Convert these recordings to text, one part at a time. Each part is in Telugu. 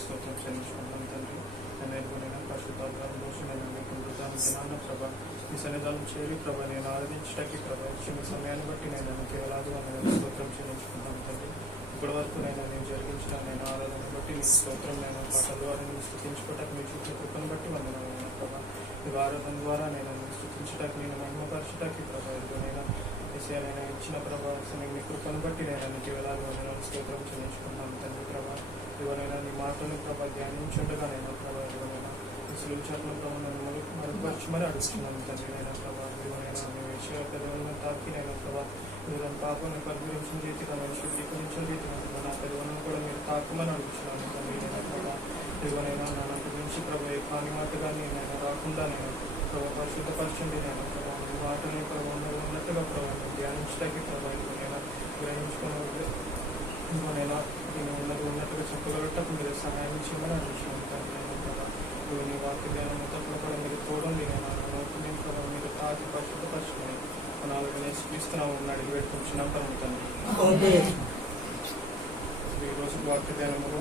స్తోత్రం చెల్లించుకుంటాం తండ్రి నేను ఎదుగునైనా పరిశుద్ధార్థం దోషం నేను మీకు మృతాన్ని ప్రభ మీ సన్నిధానం చేరి ప్రభ నేను ఆరాధించడానికి ప్రభ ఇచ్చిన సమయాన్ని బట్టి నేను కేవలాదు అని నేను స్తోత్రం చెల్లించుకుంటాను తండ్రి ఇప్పటి వరకు నేను నేను జరిగించిన నేను ఆరాధన బట్టి మీ స్తోత్రం నేను పాటల ద్వారా నేను స్థుతించుకోవటానికి మీ చూసిన కృపను బట్టి వందనాలు ప్రభా మీ ఆరాధన ద్వారా నేను స్థుతించడానికి నేను మహిమపరచడానికి ప్రభా ఇదిగోనైనా ఎస్ఐ నేను ఇచ్చిన ప్రభావం మీ కృపను బట్టి నేను కేవలాదు వేలాది వందనాలు స్తోత్రం చెల్లించుకుంటాను తండ్రి ప్రభా ఎవరైనా నీ మాటలను ప్రభా ధ్యానించుండగా నేను ప్రభా ఎవరైనా సులువు చేపల ప్రభావ నన్ను అడుగుతున్నాను తండ్రి నేను ప్రభా ఇవనైనా మీ విషయ తాకి నేను ప్రభా ఏదైనా పాపను పరిగణించిన రీతిగా నేను శుద్ధీకరించిన రీతిగా నా పెదవులను కూడా మీరు తాకమని అడుగుతున్నాను తండ్రి నేను ప్రభా. ఎవరైనా నా గురించి ప్రభా ఏ పాని మాట కానీ నేను రాకుండా నేను ప్రభా పరిశుద్ధపరచండి నేను ప్రభా. మీ మాటని ప్రభా ఉన్నట్టుగా ప్రభావం ధ్యానించడానికి ప్రభా గ్రహించుకున్న గ్రహించుకుని నేను ఉన్నది ఉన్నట్టుగా చెప్పగలటకు మీరు సహాయం చేయమని అడుగుతున్నాను నేను ప్రభా నీ వాక్య ధ్యానం తప్పులు కూడా మీరు తోడండి నేను నోటిని ప్రభా మీరు తాకి పరిశుద్ధపరచుకుని నాలుగు నేను నేర్చుపిస్తున్నాము అడిగి పెట్టుకుంటున్నాం తండ్రి ఈ రోజు వాక్య ధ్యానంలో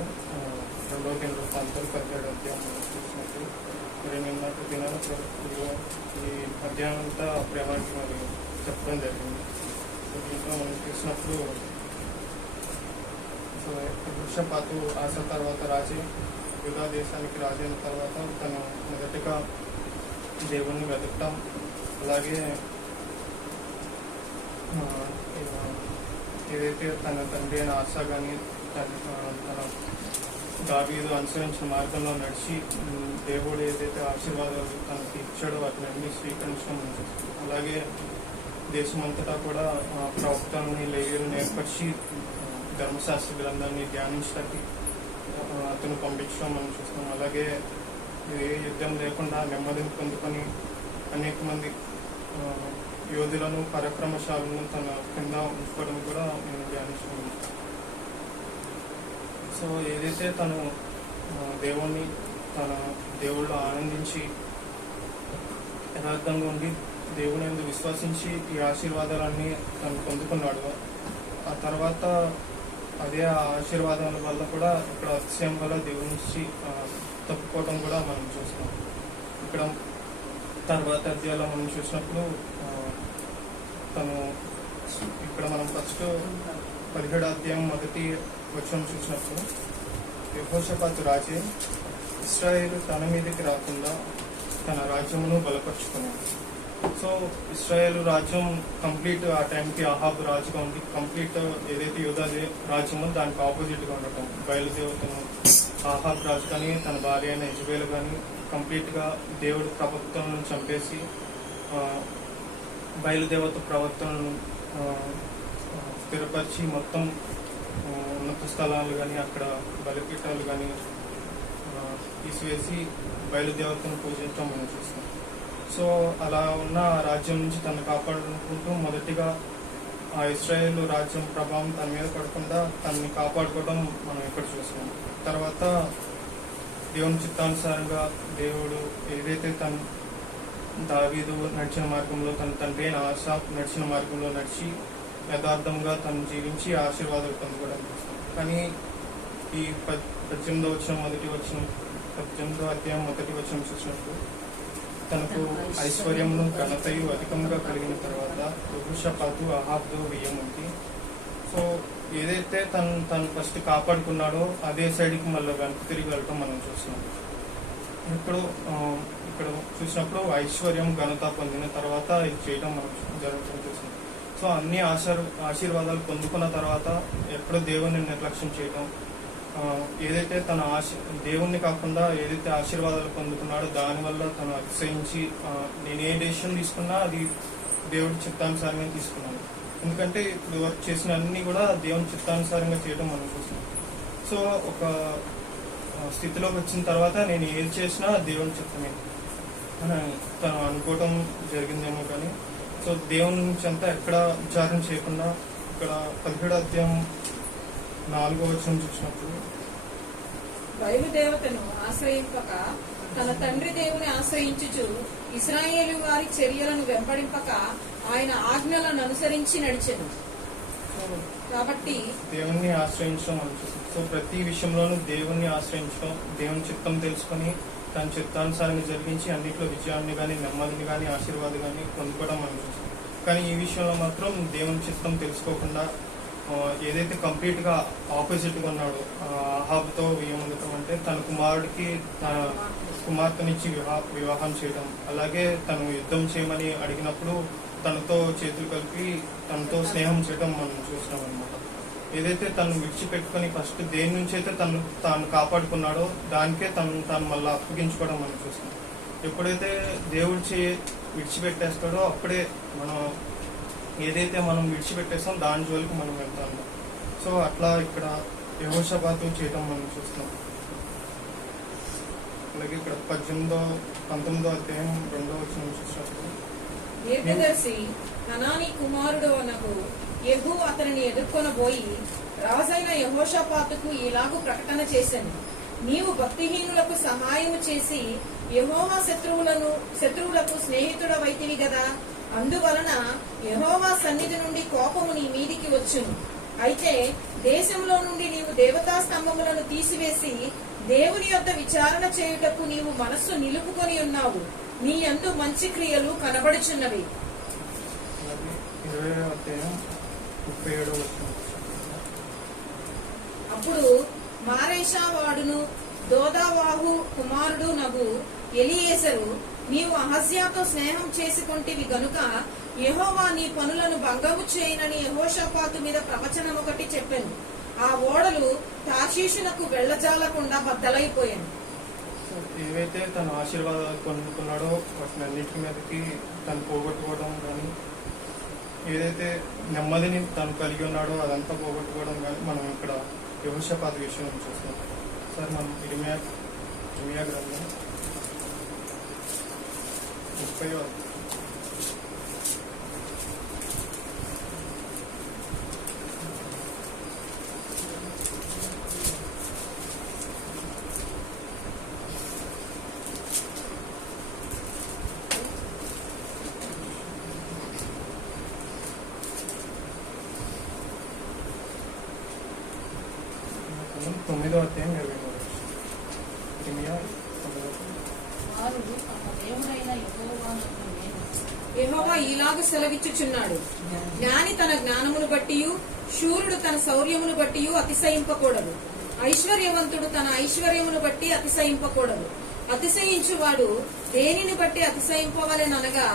రెండో రెండవ దిన పంతొమ్మిది పదిహేడు అధ్యాయం చూసినట్టు మరి నిన్నటి దినాన ఇదిగో ఈ అధ్యాయం అంతా ప్రేమానికి మరి చెప్పడం జరిగింది. సో దీంట్లో మనం చూసినప్పుడు వస్తున్నాయి వృషపాతు ఆశ తర్వాత రాజే యుధా దేశానికి రాజైన తర్వాత తను మొదటిగా దేవుణ్ణి వెతకటం అలాగే ఏదైతే తన తండ్రి అయిన ఆశ కానీ తన తన దావీదు అనుసరించిన మార్గంలో నడిచి దేవుడు ఏదైతే ఆశీర్వాదాలు తనకి ఇచ్చాడో వాటిని అన్ని స్వీకరించడం అలాగే దేశమంతటా కూడా ఆ, ప్రవక్తలని లేయలను ఏర్పరిచి ధర్మశాస్త్రులందరినీ గ్రంథాన్ని ధ్యానించడానికి అతను పంపించడం మనం చూస్తాం. అలాగే ఏ యుద్ధం లేకుండా నెమ్మదిని పొందుకొని అనేక మంది యోధులను పరాక్రమశాలను తన కింద ఉంచుకోవడం కూడా నేను ధ్యానిస్తున్నాను సో ఏదైతే తను దేవుణ్ణి తన దేవుళ్ళు ఆనందించి యథార్థంగా ఉండి దేవుని విశ్వసించి ఈ ఆశీర్వాదాలన్నీ తను పొందుకున్నాడు ఆ తర్వాత అదే ఆ ఆశీర్వాదాల వల్ల కూడా ఇక్కడ అతిశయం వల్ల దేవుడి నుంచి తప్పుకోవడం కూడా మనం చూస్తాం ఇక్కడ తర్వాత అధ్యాయంలో మనం చూసినప్పుడు తను ఇక్కడ మనం ఫస్ట్ పదిహేడు అధ్యాయం మొదటి వచనం చూసినప్పుడు యహోషపాతు రాజే ఇస్రాయేల్ తన మీదకి రాకుండా తన రాజ్యమును బలపరుచుకున్నాడు సో ఇస్రాయేల్ రాజ్యం కంప్లీట్ ఆ టైంకి అహాబ్ రాజుగా ఉంది. కంప్లీట్ ఏదైతే యోధా రాజ్యమో దానికి ఆపోజిట్గా ఉండటం. బయలుదేవతను ఆహాబ్ రాజు కానీ తన భార్య అయిన యజబేలు కానీ కంప్లీట్గా దేవుడు ప్రవక్తలను చంపేసి బయలుదేవత ప్రవర్తనను స్థిరపరిచి మొత్తం ఉన్నత స్థలాలు కానీ అక్కడ బలిపీఠాలు కానీ తీసివేసి బయలుదేవతను పూజించడం మనం చూస్తాం సో అలా ఉన్న ఆ రాజ్యం నుంచి తను కాపాడుకుంటూ మొదటిగా ఆ ఇస్రాయేల్ రాజ్యం ప్రభావం తన మీద పడకుండా తనని కాపాడుకోవడం మనం ఇక్కడ చూస్తాం తర్వాత దేవుని చిత్తానుసారంగా దేవుడు ఏదైతే తను దావీదు నడిచిన మార్గంలో తన తండ్రి అయిన ఆశ నడిచిన మార్గంలో నడిచి యథార్థంగా తను జీవించి ఆశీర్వాదాలు పొందుకోవడం కానీ ఈ పద్దెనిమిదో వచ్చిన మొదటి వచ్చిన పద్దెనిమిదో అధ్యాయం మొదటి వచ్చిన చూసినప్పుడు తనకు ఐశ్వర్యమును ఘనతయు అధికంగా కలిగిన తర్వాత రుషపాతు అహాబ్దు వియ్యముంది. సో ఏదైతే తను తను ఫస్ట్ కాపాడుకున్నాడో అదే సైడ్కి మళ్ళీ వెనక్కి తిరిగి వెళ్ళటం మనం చూస్తున్నాం. ఇప్పుడు ఇక్కడ చూసినప్పుడు ఐశ్వర్యం ఘనత పొందిన తర్వాత ఇది చేయడం మనం జరుగుతుంది చూస్తున్నాం. సో అన్ని ఆశీర్ ఆశీర్వాదాలు పొందుకున్న తర్వాత ఎప్పుడు దేవుని నిర్లక్ష్యం చేయడం ఏదైతే తన ఆశ దేవుణ్ణి కాకుండా ఏదైతే ఆశీర్వాదాలు పొందుకున్నాడో దానివల్ల తను అతిశయించి నేను ఏ డెసిషన్ తీసుకున్నా అది దేవుడి చిత్తానుసారంగా తీసుకున్నాను ఎందుకంటే ఇప్పుడు వర్క్ చేసిన అన్ని కూడా దేవుని చిత్తానుసారంగా చేయడం మనం చూసాం సో ఒక స్థితిలోకి వచ్చిన తర్వాత నేను ఏది చేసినా దేవుని చిత్తమే అని తను అనుకోవటం జరిగిందేమో కానీ సో దేవుని నుంచి అంతా ఎక్కడ విచారం చేయకుండా ఇక్కడ పదిహేడు అధ్యాయం నాలుగో వచ్చిన చూసినప్పుడు. బయలుదేవతను ఆశ్రయింపక తన తండ్రి దేవుని ఆశ్రయించుచు ఇస్రాయేలు వారి చర్యలను వెంబడింపక ఆయన ఆజ్ఞలను అనుసరించి నడిచెను. కాబట్టి దేవుణ్ణి ఆశ్రయించడం సో ప్రతి విషయంలోనూ దేవుణ్ణి ఆశ్రయించడం దేవుని చిత్తం తెలుసుకొని తన చిత్తానుసారంగా జరిగించి అన్నింటిలో విజయాన్ని కానీ నెమ్మదిని కానీ ఆశీర్వాదం కానీ పొందుకోవడం మనం చూస్తాం కానీ ఈ విషయంలో మాత్రం దేవుని చిత్తం తెలుసుకోకుండా ఏదైతే కంప్లీట్గా ఆపోజిట్గా ఉన్నాడో ఆహాబ్తో ఏముండటం అంటే తన కుమారుడికి తన కుమార్తెనిచ్చి వివాహ వివాహం చేయడం. అలాగే తను యుద్ధం చేయమని అడిగినప్పుడు తనతో చేతులు కలిపి తనతో స్నేహం చేయడం మనం చూసినాం అనమాట ఏదైతే తను విడిచిపెట్టుకొని ఫస్ట్ దేని నుంచి అయితే తను తాను కాపాడుకున్నాడో దానికే తను తాను మళ్ళీ అప్పగించుకోవడం మనం చూస్తాం ఎప్పుడైతే దేవుడి చే విడిచిపెట్టేస్తాడో అప్పుడే మనం ఏదైతే మనం విడిచిపెట్టేస్తాం దాని జోలికి మనం వెళ్తాం సో అట్లా ఇక్కడ యహోషపాతం చేయడం మనం చూస్తాం. అలాగే ఇక్కడ పద్దెనిమిదో పంతొమ్మిదో అధ్యాయం రెండో వచ్చిన చూసినప్పుడు దీర్ఘదర్శి కనాని కుమారుడు అనకు యహు అతనిని ఎదుర్కొనబోయి రాజైన యహోషపాతుకు ఇలాగు ప్రకటన చేశాను. నీవు భక్తిహీనులకు సహాయం చేసి యహోవా శత్రువులను శత్రువులకు స్నేహితుడవైతివి గదా? అందువలన యహోవా సన్నిధి నుండి కోపము నీ మీదికి వచ్చును. అయితే దేశంలో నుండి నీవు దేవతా స్తంభములను తీసివేసి దేవుని యొద్ద విచారణ చేయుటకు నీవు మనస్సు నిలుపుకొని ఉన్నావు. నీ యందు మంచి క్రియలు కనబడుచున్నవి. అప్పుడు మారేషా వాడును దోదావాహు కుమారుడు నగు ఎలియేసరు నీవు అహజ్యాతో స్నేహం చేసుకొంటివి గనుక యహోవా నీ పనులను భంగము చేయనని యహోషపాతు మీద ప్రవచనం ఒకటి చెప్పాను. ఆ ఓడలు తాశీషునకు వెళ్ళజాలకుండా బద్దలైపోయాను సో ఏవైతే తన ఆశీర్వాదాలు పొందుకున్నాడో వాటిని అన్నింటి మీదకి తను పోగొట్టుకోవడం కానీ ఏదైతే నెమ్మదిని తను కలిగి ఉన్నాడో అదంతా పోగొట్టుకోవడం కానీ మనం ఇక్కడ యహోషపాత విషయం చూస్తాం సార్ మనం ఇరిమియా ఇరిమియా గ్రంథం ముప్పై తొమ్మిదో అధ్యాయం ఇరవై మూడు ఇరిమియా తొమ్మిదో వారు తమ దేవుడైన యెహోవానకు నేను యెహోవా ఇలాగు సెలవిచ్చుచున్నాడు. జ్ఞాని తన జ్ఞానమును బట్టియు శూరుడు తన శౌర్యమును బట్టియు అతిశయింపకూడదు. ఐశ్వర్యవంతుడు తన ఐశ్వర్యమును బట్టి అతిశయింపకూడదు. అతిశయించువాడు దేనిని బట్టి అతిశయింపవలెననగా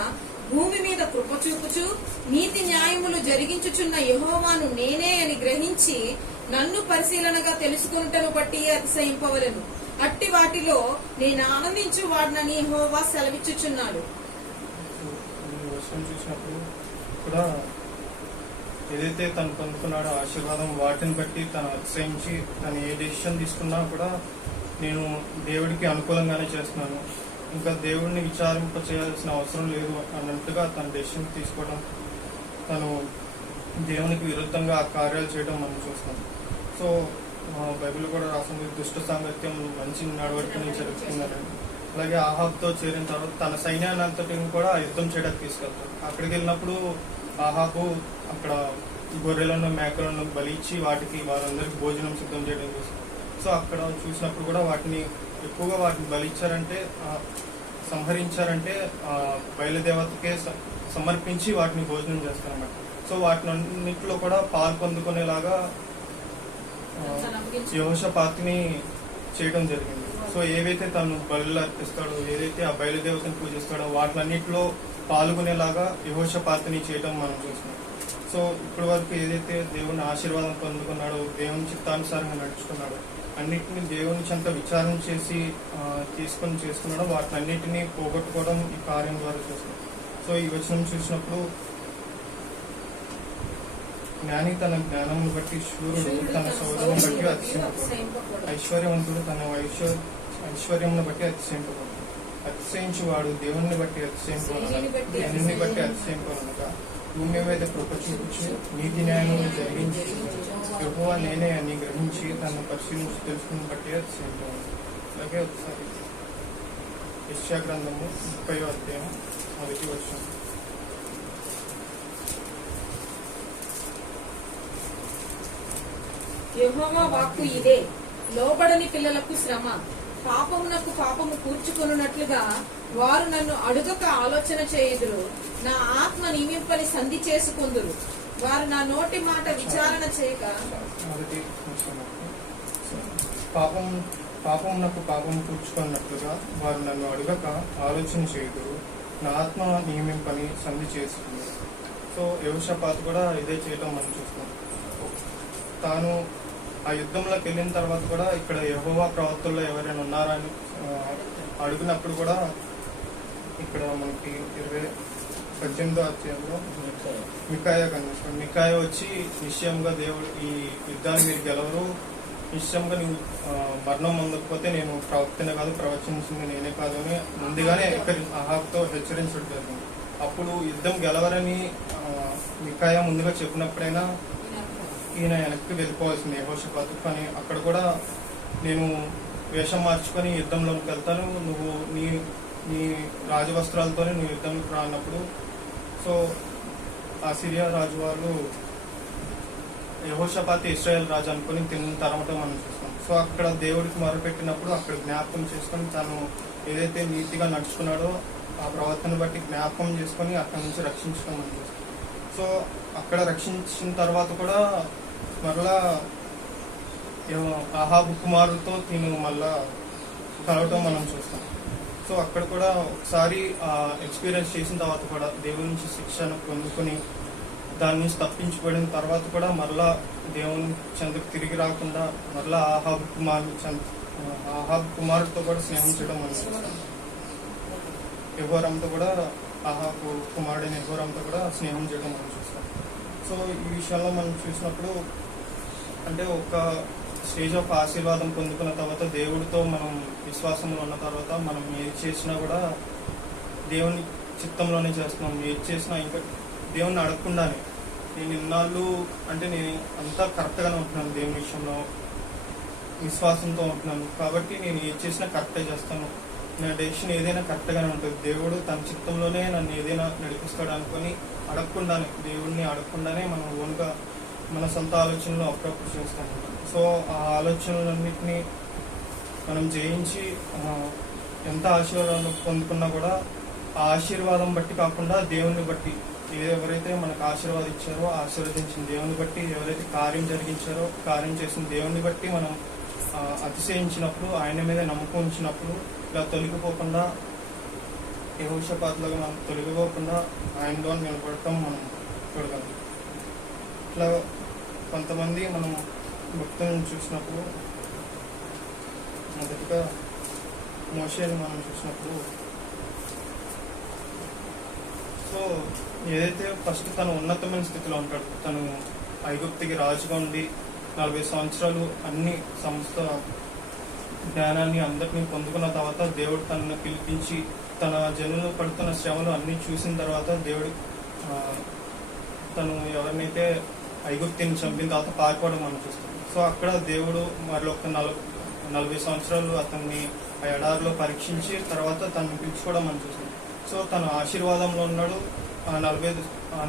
భూమి మీద కృప చూపుచు నీతి న్యాయములు జరిగించుచున్న యహోవాను నేనే అని గ్రహించి నన్ను పరిశీలనగా తెలుసుకుంటను బట్టి అతిశయింపవలెను. అట్టి వాటిలో నేను ఆనందించు వాడినని యహోవా సెలవిచ్చుచున్నాడు. వర్షం చూసినప్పుడు కూడా ఏదైతే తను పొందుకున్నాడో ఆశీర్వాదం వాటిని బట్టి తను అతిశయించి తను ఏ డెసిషన్ తీసుకున్నా కూడా నేను దేవుడికి అనుకూలంగానే చేస్తున్నాను. ఇంకా దేవుడిని విచారింప చేయాల్సిన అవసరం లేదు అన్నట్టుగా తన డెసిషన్ తీసుకోవడం తను దేవునికి విరుద్ధంగా ఆ కార్యాలు చేయడం మనం చూస్తాం సో బైబిల్ కూడా రాసింది దుష్ట సాంగత్యం మంచి నడవడికని జరుపుతున్నారని అలాగే ఆహాబ్తో చేరిన తర్వాత తన సైన్యాన్ని అంతటిని కూడా యుద్ధం చేయడానికి తీసుకెళ్తారు అక్కడికి వెళ్ళినప్పుడు ఆహాబు అక్కడ గొర్రెలను మేకలను బలిచ్చి వాటికి వారందరికి భోజనం సిద్ధం చేయడం చూస్తారు సో అక్కడ చూసినప్పుడు కూడా వాటిని ఎక్కువగా వాటిని బలిచ్చారంటే సంహరించారంటే బయలుదేవతకే సమర్పించి వాటిని భోజనం చేస్తారన్నమాట. సో వాటిని అన్నింటిలో కూడా పాలు పొందుకునేలాగా యహోషపాతిని చేయడం జరిగింది. సో ఏవైతే తను బలులు అర్పిస్తాడో ఏదైతే ఆ బయలుదేవతను పూజిస్తాడో వాటిలన్నింటిలో పాల్గొనేలాగా యహోషపాతిని చేయడం మనం చూస్తున్నాం. సో ఇప్పటి వరకు ఏదైతే దేవుని ఆశీర్వాదం పొందుకున్నాడో దేవుని చిత్తానుసారంగా నడుచుకున్నాడో అన్నిటిని దేవుని చెంత విచారం చేసి తీసుకొని చేస్తున్నాడో వాటినన్నిటినీ పోగొట్టుకోవడం ఈ కార్యం ద్వారా చూస్తున్నాం. సో ఈ వచనం చూసినప్పుడు జ్ఞాని తన జ్ఞానమును బట్టి శూరుడు తన సౌరవం బట్టి అతిశయం ఐశ్వర్యవంతుడు తన ఐశ్వర్య ఐశ్వర్యమును బట్టి అతిశయింపకూడదు అతిశయించువాడు దేవుణ్ణి బట్టి దేనిని బట్టి అతిశయింపనగా భూమి మీద కృప చూపించి నీతి న్యాయములు జరిగించి యెహోవా నేనే అని గ్రహించి తన పరిశీలించి తెలుసుకుని బట్టి అతిశయింపను అలాగే ఒకసారి యశ్యా గ్రంథము ముప్పై అధ్యాయం మొదటి వచ్చిన యెహోవా వాక్కు ఇదే. లోబడని పిల్లలకు శ్రమ. పాపమునకు పాపము కూర్చుకొనున్నట్లుగా వారు నన్ను అడుగక ఆలోచన చేయుదురు. నా ఆత్మ నియమింపని సంధి చేసుకుందురు. వారు నా నోటి మాట విచారణ చేయక మొదటి పాపం పాపమునకు పాపం కూర్చుకున్నట్లుగా వారు నన్ను అడగక ఆలోచన చేయదు నా ఆత్మ నియమింపని సంధి చేసుకుంది సో యోషపాత్ కూడా ఇదే చేయటం మనం చూస్తాం తాను ఆ యుద్ధంలోకి వెళ్ళిన తర్వాత కూడా ఇక్కడ యహోవా ప్రవక్తల్లో ఎవరైనా ఉన్నారా అని అడిగినప్పుడు కూడా ఇక్కడ మనకి ఇరవై పద్దెనిమిదో అధ్యాయంలో మికాయ కనిపిస్తుంది. మికాయ వచ్చి నిశ్చయంగా దేవుడు ఈ యుద్ధాన్ని మీరు గెలవరు. నిశ్చయంగా నువ్వు మరణం పొందకపోతే నేను ప్రవక్తనే కాదు ప్రవచించింది నేనే కాదు అని ముందుగానే ఇక్కడ అహాబ్తో హెచ్చరించడం జరిగింది అప్పుడు యుద్ధం గెలవరని మికాయ ముందుగా చెప్పినప్పుడైనా ఈయన వెనక్కి వెళ్ళిపోవాల్సింది. యహోషపాతు కానీ అక్కడ కూడా నేను వేషం మార్చుకొని యుద్ధంలోకి వెళ్తాను. నువ్వు నీ నీ రాజవస్త్రాలతోనే నువ్వు యుద్ధంలోకి రానప్పుడు. సో ఆ సిరియా రాజు వాళ్ళు యహోషపాతి ఇస్రాయల్ రాజు అనుకుని తిన్న తర్వాత మనం చూస్తాం. సో అక్కడ దేవుడికి మొరపెట్టినప్పుడు అక్కడ జ్ఞాపకం చేసుకొని తను ఏదైతే నీతిగా నడుచుకున్నాడో ఆ ప్రవర్తన బట్టి జ్ఞాపకం చేసుకొని అక్కడి నుంచి రక్షించడం మనం చూస్తాం. సో అక్కడ రక్షించిన తర్వాత కూడా మరలా ఏమో అహాబు కుమారుతో తిను మళ్ళా కలవటం మనం చూస్తాం. సో అక్కడ కూడా ఒకసారి ఎక్స్పీరియన్స్ చేసిన తర్వాత కూడా దేవుడి నుంచి శిక్షణ పొందుకొని దాని నుంచి తప్పించుకోవడం తర్వాత కూడా మరలా దేవుని చెందుకు తిరిగి రాకుండా మరలా ఆహాబ్ కుమార్ చంద్ ఆహాబ్ కుమార్తో కూడా స్నేహం చేయడం మనం చూస్తాం యహోరంతో కూడా ఆహాబు కుమారుడైన యహోరంతో కూడా స్నేహం చేయడం మనం చూస్తాం. సో ఈ విషయంలో మనం చూసినప్పుడు అంటే ఒక స్టేజ్ ఆఫ్ ఆశీర్వాదం పొందుకున్న తర్వాత దేవుడితో మనం విశ్వాసంలో ఉన్న తర్వాత మనం ఏది చేసినా కూడా దేవుని చిత్తంలోనే చేస్తున్నాం. ఏది చేసినా ఇంకా దేవుణ్ణి అడగకుండానే నేను ఇన్నాళ్ళు అంటే నేను అంతా కరెక్ట్గానే ఉంటున్నాను దేవుని విషయంలో విశ్వాసంతో ఉంటున్నాను. కాబట్టి నేను ఏది చేసినా కరెక్టే చేస్తాను. నా డెసిషన్ ఏదైనా కరెక్ట్గానే ఉంటుంది. దేవుడు తన చిత్తంలోనే నన్ను ఏదైనా నడిపిస్తాడు అనుకొని అడగకుండానే దేవుడిని అడగకుండానే మనం ఓన్గా మన సొంత ఆలోచనలు అప్పుడప్పుడు చేస్తాం సో ఆ ఆలోచనలన్నింటినీ మనం జయించి ఎంత ఆశీర్వాదం పొందుకున్నా కూడా ఆ ఆశీర్వాదం బట్టి కాకుండా దేవుణ్ణి బట్టి ఎవరైతే మనకు ఇచ్చారో ఆశీర్వదించిన దేవుని బట్టి ఎవరైతే కార్యం జరిగించారో కార్యం చేసిన దేవుని బట్టి మనం అతిశయించినప్పుడు ఆయన మీద నమ్మకం ఉంచినప్పుడు ఇలా తొలగిపోకుండా యహోషపాత్లుగా మనం తొలగిపోకుండా ఆయనలో నిలబడటం మనం చూడగలం. ఇట్లా కొంతమంది మనం భక్తులను చూసినప్పుడు మొదటిగా మోషేని మనం చూసినప్పుడు సో ఏదైతే ఫస్ట్ తను ఉన్నతమైన స్థితిలో ఉంటాడు తను ఐగుప్తికి రాజుగా ఉండి నలభై సంవత్సరాలు అన్ని సంస్థ జ్ఞానాన్ని అందరినీ పొందుకున్న తర్వాత దేవుడు తనను పిలిపించి తన జనులు పడుతున్న శ్రమలు అన్నీ చూసిన తర్వాత దేవుడు తను ఎవరినైతే ఐగుప్తిని చంపిన తర్వాత పారిపోవడం మనం చూస్తాం. సో అక్కడ దేవుడు మరి ఒక నలభై నలభై సంవత్సరాలు అతన్ని ఆ ఎడారిలో పరీక్షించి తర్వాత తనను పిలుచుకోవడం మనం చూస్తాం. సో తను ఆశీర్వాదంలో ఉన్నాడు. నలభై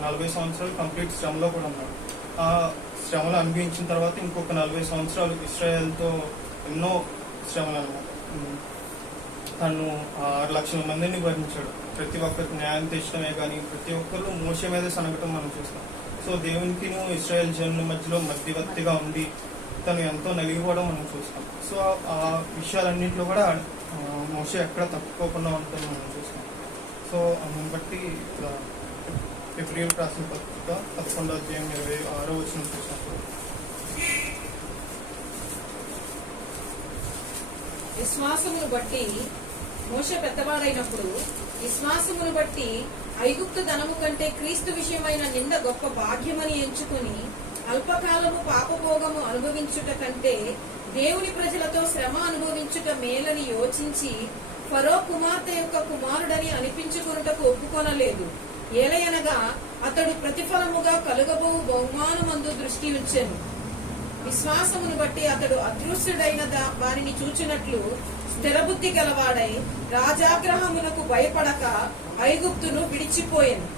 నలభై సంవత్సరాలు కంప్లీట్ శ్రమలో కూడా ఉన్నాడు. ఆ శ్రమలు అనుభవించిన తర్వాత ఇంకొక నలభై సంవత్సరాలు ఇస్రాయల్తో ఎన్నో శ్రమలు అనమాట తను ఆరు లక్షల మందిని భరించాడు ప్రతి ఒక్కరికి న్యాయం తెచ్చడమే కానీ ప్రతి ఒక్కరు మోస మీద సనగటం మనం చూస్తాం. సో దేవునికి ఇస్రాయల్ జనుల మధ్యలో మధ్యవర్తిగా ఉండి తను ఎంతో నలిగిపోవడం మనం చూస్తాం. సో ఆ విషయాలన్నింటిలో కూడా మోస ఎక్కడ తప్పుకోకుండా ఉంటుంది మనం చూస్తాం. సో అందుని బట్టి ఇట్లా ఫిబ్రవరి రాసిన పత్రిక పదకొండో అధ్యాయం ఇరవై ఆరో వచ్చిన చూసాం విశ్వాసమును బట్టి మోష పెద్దవాడైనప్పుడు విశ్వాసమును బట్టి ఐగుప్తు ధనము కంటే క్రీస్తు విషయమైన నింద గొప్ప భాగ్యమని ఎంచుకుని అల్పకాలము పాపభోగము అనుభవించుట కంటే దేవుని ప్రజలతో శ్రమ అనుభవించుట మేలని యోచించి ఫరో కుమార్తె యొక్క కుమారుడని అనిపించుకున్నటకు ఒప్పుకొనలేదు. ఏలయనగా అతడు ప్రతిఫలముగా కలుగబో బహుమానమందు దృష్టి ఉంచెను. విశ్వాసమును బట్టి అతడు అదృశ్యుడైన వారిని చూచినట్లు స్థిరబుద్ధి గలవాడై రాజాగ్రహమునకు భయపడక ఐగుప్తును విడిచిపోయాను.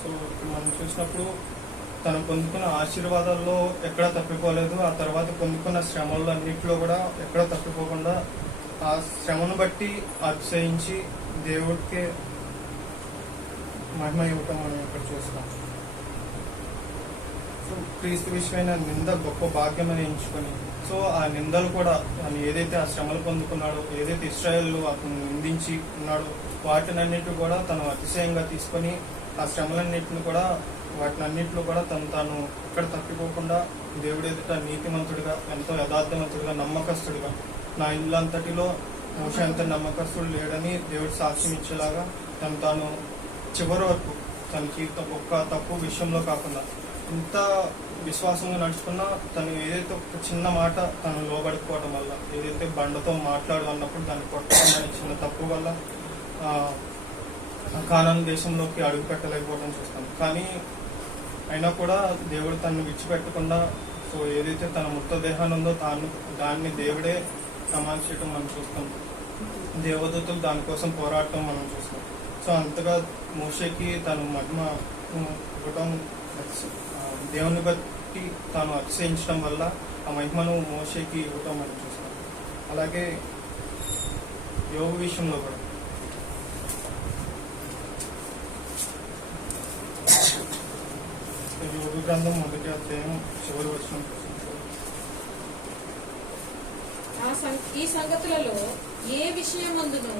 సో మనం చూసినప్పుడు తను పొందుకున్న ఆశీర్వాదాల్లో ఎక్కడ తప్పిపోలేదు. ఆ తర్వాత పొందుకున్న శ్రమల్లో అన్నింటిలో కూడా ఎక్కడ తప్పిపోకుండా ఆ శ్రమను బట్టి అతిశయించి దేవుడికి మహిమ ఇవ్వటం మనం ఇక్కడ చూస్తాం సో క్రీస్తు విషయమైన నింద గొప్ప భాగ్యం అని ఎంచుకొని సో ఆ నిందలు కూడా తను ఏదైతే ఆ శ్రమలు పొందుకున్నాడో ఏదైతే ఇస్రాయల్ అతను నిందించి ఉన్నాడో వాటినన్నిటిని కూడా తను అతిశయంగా తీసుకొని ఆ శ్రమలన్నింటిని కూడా వాటినన్నింటిలో కూడా తను తాను ఎక్కడ తప్పిపోకుండా దేవుడు ఎదుట నీతిమంతుడిగా ఎంతో యథార్థవంతుడిగా నమ్మకస్తుడిగా నా ఇల్లు అంతటిలో మోష అంత నమ్మకస్తుడు లేడని దేవుడు సాక్ష్యం ఇచ్చేలాగా తను తాను చివరి వరకు తన జీవితం ఒక్క తప్పు విషయంలో కాకుండా ఇంత విశ్వాసంగా నడుచుకున్నా తను ఏదైతే ఒక చిన్న మాట తను లోబడుకోవటం వల్ల ఏదైతే బండతో మాట్లాడు అన్నప్పుడు దాన్ని కొట్టడం చిన్న తప్పు వల్ల కానాన్ దేశంలోకి అడుగు పెట్టలేకపోవడం చూస్తాం. కానీ అయినా కూడా దేవుడు తను విడిచిపెట్టకుండా సో ఏదైతే తన మృతదేహాన్ని ఉందో తాను దాన్ని దేవుడే ప్రమాణం చేయడం మనం చూస్తాం. దేవదూతలు దానికోసం పోరాడటం మనం చూస్తాం. సో అంతగా మోషేకి తను మహిమ ఇవ్వటం దేవుని బట్టి తాను అతిశయించడం వల్ల ఆ మహిమను మోసేకి ఇవ్వటం మనం చూస్తాం. అలాగే యోగ విషయంలో కూడా. యోగ గ్రంథం మొదటి అధ్యాయం చివరి వచ్చిన ఆ ఈ సంగతులలో ఏ విషయమందును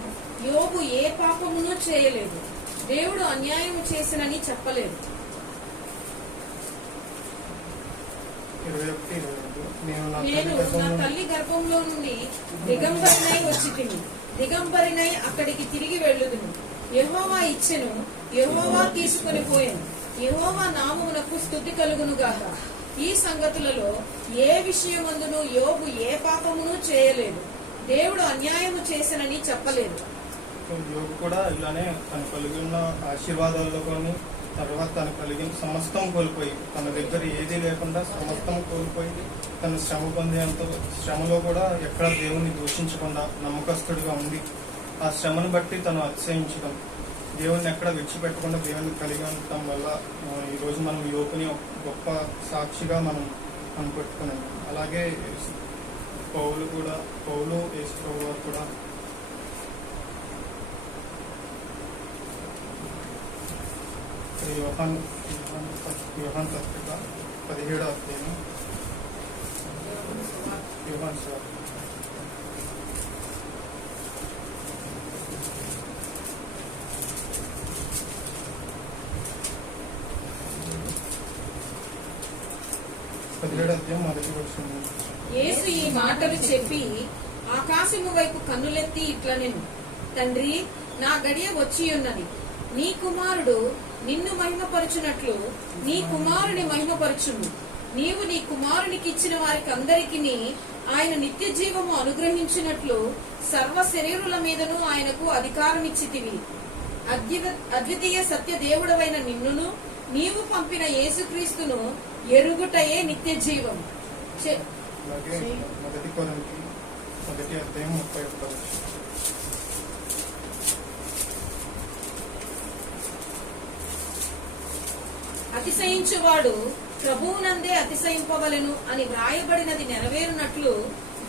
యోగు ఏ పాపమును చేయలేదు. దేవుడు అన్యాయం చేసినని చెప్పలేదు ఇరవై ఒకటి ఇరవై రెండు నేను నా నేను తల్లి నా గర్భంలో నుండి దిగంబరినై వచ్చి తిని దిగంబరినై అక్కడికి తిరిగి వెళ్ళుదును యెహోవా ఇచ్చెను. యెహోవా తీసుకుని పోయాను. యెహోవా నామమునకు స్థుతి కలుగును గాక ఈ సంగతులలో ఏ విషయమందును యోగు ఏ పాపమును చేయలేదు. దేవుడు అన్యాయము చేసినని చెప్పలేదు. యోగు కూడా ఇలానే తను కలిగి ఉన్న ఆశీర్వాదాల్లో కానీ తర్వాత తను కలిగిన సమస్తం కోల్పోయి తన దగ్గర ఏదీ లేకుండా సమస్తం కోల్పోయి తను శ్రమ పొందేంత శ్రమలో కూడా ఎక్కడ దేవుణ్ణి దూషించకుండా నమ్మకస్తుడిగా ఉంది ఆ శ్రమను బట్టి తను అతిశయించడం. దేవుణ్ణి ఎక్కడ విడిచిపెట్టకుండా దేవుణ్ణి కలిగి ఉండటం వల్ల ఈరోజు మనం యోగుని ఒక గొప్ప సాక్షిగా మనం మనం పెట్టుకున్నాం అలాగే పౌలు కూడా పౌలు వేసుకోవారు కూడా శ్రీ యోహాన్ యోహాన్ పత్రిక పదిహేడో అధ్యాయం యోహాన్ సార్ పదిహేడు అధ్యాయం మొదటి వచ్చింది యేసు ఈ మాటలు చెప్పి ఆకాశము వైపు కన్నులెత్తి ఇట్లా నేను తండ్రి నా గడియ వచ్చి ఉన్నది. నీ కుమారుడు నిన్ను మహిమపరచునట్లు నీ కుమారుని మహిమపరచును నీవు నీ కుమారునికి ఇచ్చిన వారికి అందరికి ఆయన నిత్య జీవము అనుగ్రహించినట్లు సర్వ శరీరుల మీదను ఆయనకు అధికారం ఇచ్చితివి అద్వితీయ సత్య దేవుడవైన నిన్నును నీవు పంపిన యేసుక్రీస్తును ఎరుగుటయే నిత్య జీవం మొదటి మొదటి అధ్యాయం ముప్పై ఒక్క అతిశయించువాడు ప్రభువునందే అతిశయింపవలను అని వ్రాయబడినది నెరవేరునట్లు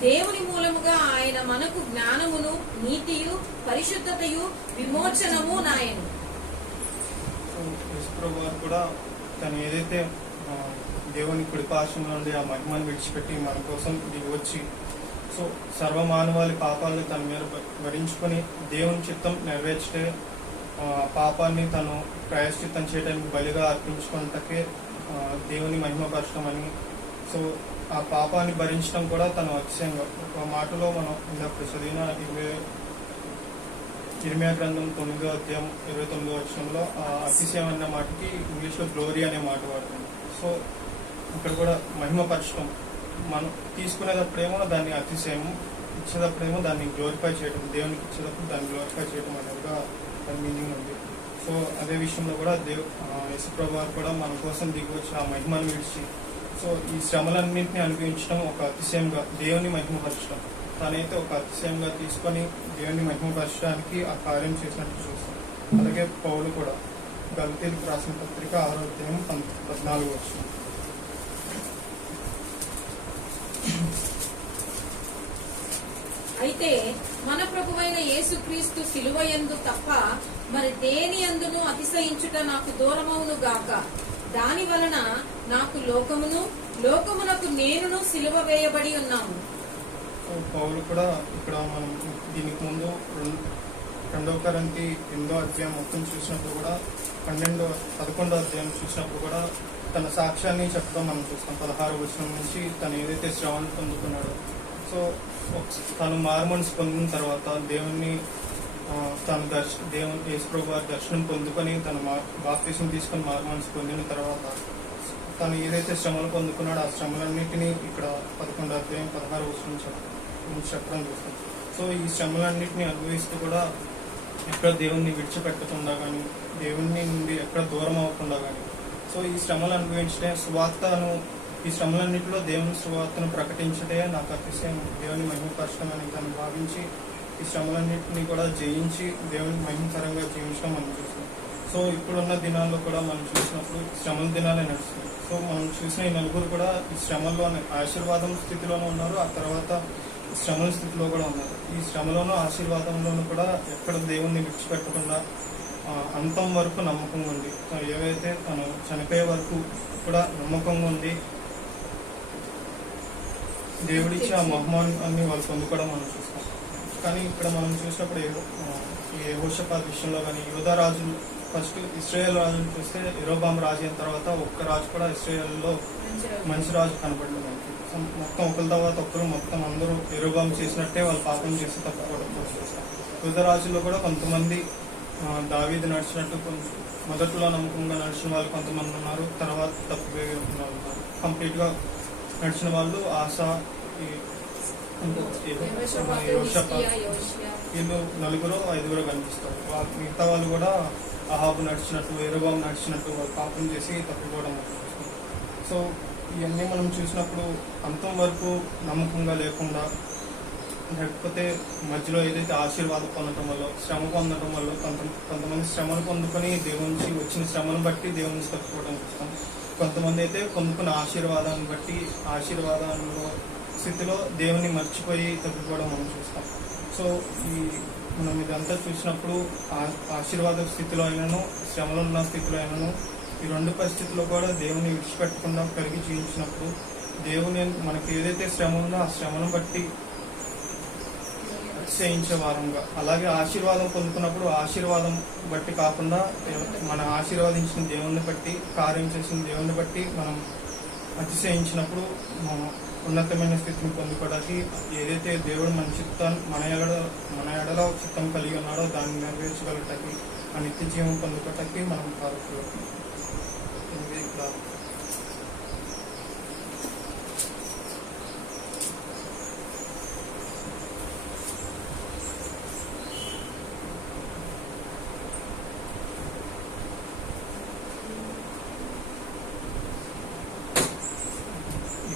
దేవుని మూలముగా ఆయన మనకు జ్ఞానమును నీతియు పరిశుద్ధతయు విమోచనము నాయను. కూడా తను ఏదైతే దేవుని కుడిపాశం నుండి ఆ మహిమను విడిచిపెట్టి మన కోసం దిగి వచ్చి సో సర్వమానవాళి పాపాలను తన మీద భరించుకొని దేవుని చిత్తం నెరవేర్చే పాపాన్ని తను ప్రాయశ్చిత్తం చేయడానికి బలిగా అర్పించుకున్నటకే దేవుని మహిమపరచడం అని సో ఆ పాపాన్ని భరించడం కూడా తను అతిశయంగా. ఒక మాటలో మనం ఇందాక చదివిన ఇరవై ఇర్మియా గ్రంథం తొమ్మిదో అధ్యాయం ఇరవై తొమ్మిదో వచ్చంలో ఆ అతిశయం అన్న మాటకి ఇంగ్లీష్లో గ్లోరీ అనే మాట వాడుతుంది. సో ఇక్కడ కూడా మహిమపరచడం మనం తీసుకునేటప్పుడేమో దాన్ని అతిశయం ఇచ్చేటప్పుడేమో దాన్ని గ్లోరిఫై చేయడం దేవునికి ఇచ్చేటప్పుడు దాన్ని గ్లోరిఫై చేయడం అనేదిగా దాని మీనింగ్ ఉంది. సో అదే విషయంలో కూడా దేవ్ యశుప్రభు వారు కూడా మన కోసం దిగి వచ్చి ఆ మహిమను విడిచి సో ఈ శ్రమలన్నింటినీ అనుభవించడం ఒక అతిశయంగా దేవుని మహిమపరచడం. తనైతే ఒక అతిశయంగా తీసుకొని దేవుని మహిమపరచడానికి ఆ కార్యం చేసినట్టు చూస్తాం. అలాగే పౌలు కూడా గల్తీలకు రాసిన పత్రిక ఆరోగ్యం పద్నాలుగు వచ్చింది అయితే మన ప్రభువైన యేసుక్రీస్తు సిలువయందు తప్ప మరి దేని అందును అతిశయించుట నాకు దూరమవును గాక. దాని వలన నాకు లోకమును లోకమునకు నేనును సిలువ వేయబడి ఉన్నాము. పౌలు కూడా ఇక్కడ మనం దీనికి ముందు రెండు రెండవ కరంతి ఎనిమిదో అధ్యాయం మొత్తం చూసినప్పుడు కూడా పన్నెండో పదకొండో అధ్యాయం చూసినప్పుడు కూడా తన సాక్ష్యాన్ని చెప్పడం మనం చూస్తాం. పదహారు వర్షం నుంచి తను ఏదైతే శ్రవణ పొందుకున్నాడో సో తను మారుమనసు పొందిన తర్వాత దేవుణ్ణి తన తను దర్శ దేవుని యేసుప్రభు గారి దర్శనం పొందుకొని తన బాప్తీసం తీసుకొని మారుమనసు పొందిన తర్వాత తను ఏదైతే శ్రమలు పొందుకున్నాడో ఆ శ్రమలన్నింటినీ ఇక్కడ పదకొండు అధ్యాయం పదహారు వస్తుంది చెప్ప- చెప్పడం చూస్తాం సో ఈ శ్రమలన్నింటినీ అనుభవిస్తూ కూడా ఎక్కడ దేవుణ్ణి విడిచిపెట్టకుండా కానీ దేవుణ్ణి నుండి ఎక్కడ దూరం అవ్వకుండా కానీ సో ఈ శ్రమలు అనుభవించిన సువార్తను ఈ శ్రమలన్నింటిలో దేవుని సువార్తను ప్రకటించడే నాకు అతిశయం. దేవుని మహిమపరచడం అని దాన్ని భావించి ఈ శ్రమలన్నింటినీ కూడా జయించి దేవుని మహిమకరంగా జీవించడం మనం చూస్తాం సో ఇప్పుడున్న దినాల్లో కూడా మనం చూసినప్పుడు శ్రమల దినాలే నడుస్తుంది సో మనం చూసిన ఈ నలుగురు కూడా ఈ శ్రమల్లోనే ఆశీర్వాదం స్థితిలోనూ ఉన్నారు. ఆ తర్వాత శ్రమల స్థితిలో కూడా ఉన్నారు. ఈ శ్రమలోనూ ఆశీర్వాదంలోనూ కూడా ఎక్కడ దేవుణ్ణి విడిచిపెట్టకుండా అంతం వరకు నమ్మకంగా ఉంది ఏవైతే తను చనిపోయే వరకు కూడా నమ్మకంగా ఉంది దేవుడిచ్చి ఆ మహమాన్ని వాళ్ళు పొందుకోవడం మనం చూస్తాం. కానీ ఇక్కడ మనం చూసినప్పుడు ఏ- ఆ, ఈ విషయంలో కానీ యోధా రాజు ఫస్ట్ ఇస్రాయేల్ రాజును చూస్తే ఇరోబామ్ రాజు అయిన తర్వాత ఒక్క రాజు కూడా ఇస్రాయేల్లో మంచి రాజు కనపడలేదు మనకి. మొత్తం ఒకరి తర్వాత ఒకరు మొత్తం అందరూ ఇరోబామ్ చేసినట్టే వాళ్ళు పాపం చేసి తప్పుకోవడం చూస్తాం. యుద్ధ రాజుల్లో కూడా కొంతమంది దావీది నడిచినట్టు కొంచెం మొదట్లో నమ్మకంగా నడిచిన వాళ్ళు కొంతమంది ఉన్నారు తర్వాత తప్పు ఉన్న ఉన్నారు. నడిచిన వాళ్ళు ఆశ వీళ్ళు నలుగురు ఐదుగురు కనిపిస్తారు. వాళ్ళ మిగతా వాళ్ళు కూడా అహాబు నడిచినట్టు ఎరుబాబు నడిచినట్టు పాపం చేసి తప్పిపోవడం సో ఇవన్నీ మనం చూసినప్పుడు అంతం వరకు నమ్మకంగా లేకుండా లేకపోతే మధ్యలో ఏదైతే ఆశీర్వాదం పొందటం వల్ల శ్రమ పొందటం వల్ల కొంత కొంతమంది శ్రమను పొందుకొని దేవునికి వచ్చిన శ్రమను బట్టి దేవుని తప్పుకోవడం చూస్తాం కొంతమంది అయితే కొనుక్కున్న ఆశీర్వాదాన్ని బట్టి ఆశీర్వాదంలో స్థితిలో దేవుని మర్చిపోయి తగ్గిపోవడం మనం చూస్తాం. సో ఈ మనం ఇదంతా చూసినప్పుడు ఆ- ఆశీర్వాద స్థితిలో అయినను శ్రమలో ఉన్న స్థితిలో అయినను ఈ రెండు పరిస్థితుల్లో కూడా దేవుని విడిచిపెట్టకుండా కలిగి జీవించినప్పుడు దేవుని మనకి ఏదైతే శ్రమ ఉందో ఆ శ్రమను బట్టి చేయించేవారంగా. వారంగా అలాగే ఆశీర్వాదం పొందుకున్నప్పుడు ఆశీర్వాదం బట్టి కాకుండా మన ఆశీర్వాదించిన దేవుణ్ణి బట్టి కార్యం చేసిన దేవుణ్ణి బట్టి మనం అతిశయించినప్పుడు మనం ఉన్నతమైన స్థితిని పొందుకోవడానికి ఏదైతే దేవుడు మన చిత్తాన్ని మన ఎడ మన ఎడలో చిత్తం కలిగి ఉన్నాడో దాన్ని నెరవేర్చగలటానికి ఆ నిత్య జీవం పొందుకోవటానికి మనం కారుకులు ఇది ఇక్కడ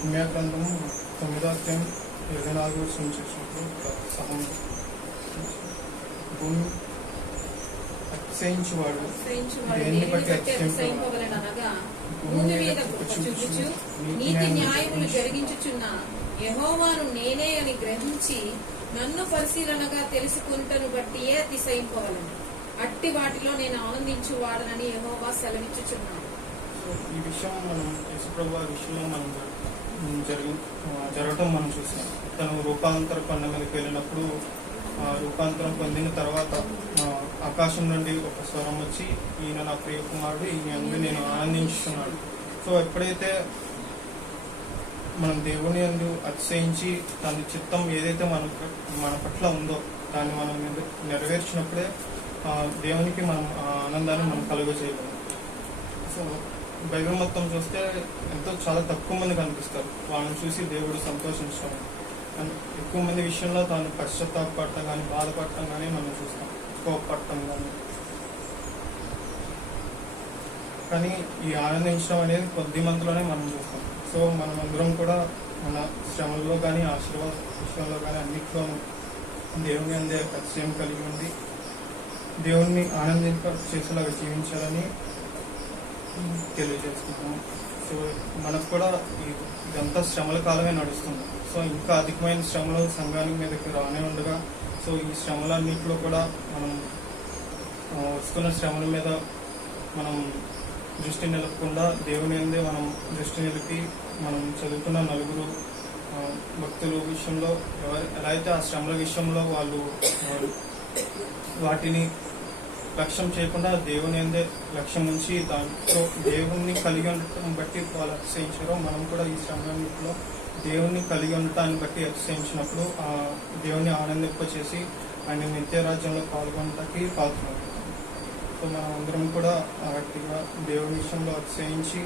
ఇర్మియా గ్రంథము తొమ్మిదో అధ్యాయం ఇరవై నాలుగు సహం భూమి అతిశయించువాడు దేన్ని బట్టి బట్టి అతిశయింపవలెను అనగా భూమి మీద కృప చూపుచు నీతి న్యాయములు జరిగించుచున్న యెహోవాను నేనే అని గ్రహించి నన్ను పరిశీలనగా తెలుసుకుంటను బట్టియే అతిశయింపవలను. అట్టి వాటిలో నేను ఆనందించు వాడనని యెహోవా సెలవిచ్చుచున్నాను ఈ విషయం మనం యేసుప్రభు వారి విషయంలో మనం జరిగి జరగటం మనం చూసాం తను రూపాంతర కొండ వెళ్ళినప్పుడు రూపాంతరం పొందిన తర్వాత ఆకాశం నుండి ఒక స్వరం వచ్చి ఈయన నా ప్రియ కుమారుడు ఈయన అందు నేను ఆనందించుతున్నాడు సో ఎప్పుడైతే మనం దేవుని అందు అతిశయించి తన చిత్తం ఏదైతే మన మన పట్ల ఉందో దాన్ని మనం నెరవేర్చినప్పుడే దేవునికి మనం ఆనందాన్ని మనం కలుగ చేయగలం సో బైబిల్ మొత్తం చూస్తే ఎంతో చాలా తక్కువ మంది కనిపిస్తారు. వాళ్ళని చూసి దేవుడు సంతోషించడం. ఎక్కువ మంది విషయంలో తాను పశ్చాత్తాపడటం కానీ బాధపడటం కానీ మనం చూస్తాం. కోపపడటం కానీ. కానీ ఈ ఆనందించడం అనేది కొద్ది మందిలోనే మనం చూస్తాం. సో మనం అందరం కూడా మన శ్రమల్లో కానీ ఆశీర్వాద విషయంలో కానీ అన్నిట్లో దేవుని అందే పరిచయం కలిగి ఉండి దేవుణ్ణి ఆనందింప చేసేలాగా జీవించాలని తెలియజేసుకుంటున్నాం. సో మనకు కూడా ఇదంతా శ్రమల కాలమే నడుస్తుంది. సో ఇంకా అధికమైన శ్రమలు సంఘానికి మీదకి రానే ఉండగా సో ఈ శ్రమలన్నింటిలో కూడా మనం వస్తున్న శ్రమల మీద మనం దృష్టి నిలపకుండా దేవుని అందే మనం దృష్టి నిలిపి మనం చదువుతున్న నలుగురు భక్తుల విషయంలో ఎవరు ఎలా అయితే ఆ శ్రమల విషయంలో వాళ్ళు వాటిని లక్ష్యం చేయకుండా దేవుని అందే లక్ష్యం ఉంచి దాంట్లో దేవుణ్ణి కలిగి ఉండటం బట్టి వాళ్ళు అతిశయించారో మనం కూడా ఈ సమయంలో దేవుణ్ణి కలిగి ఉండటాన్ని బట్టి అతిశయించినప్పుడు ఆ దేవుని ఆనందింప చేసి ఆయన నిత్య రాజ్యంలో పాల్గొనటానికి పాత్ర సో మనం అందరం కూడా ఆ గట్టిగా దేవుని విషయంలో అతిశయించి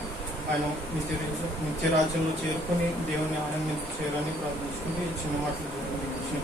ఆయన నిత్య రాజ్య- నిత్య రాజ్యంలో చేరుకుని దేవుని ఆనందింప చేయాలని ప్రార్థించుకుంటూ ఈ చిన్న మాటలు జరిగింది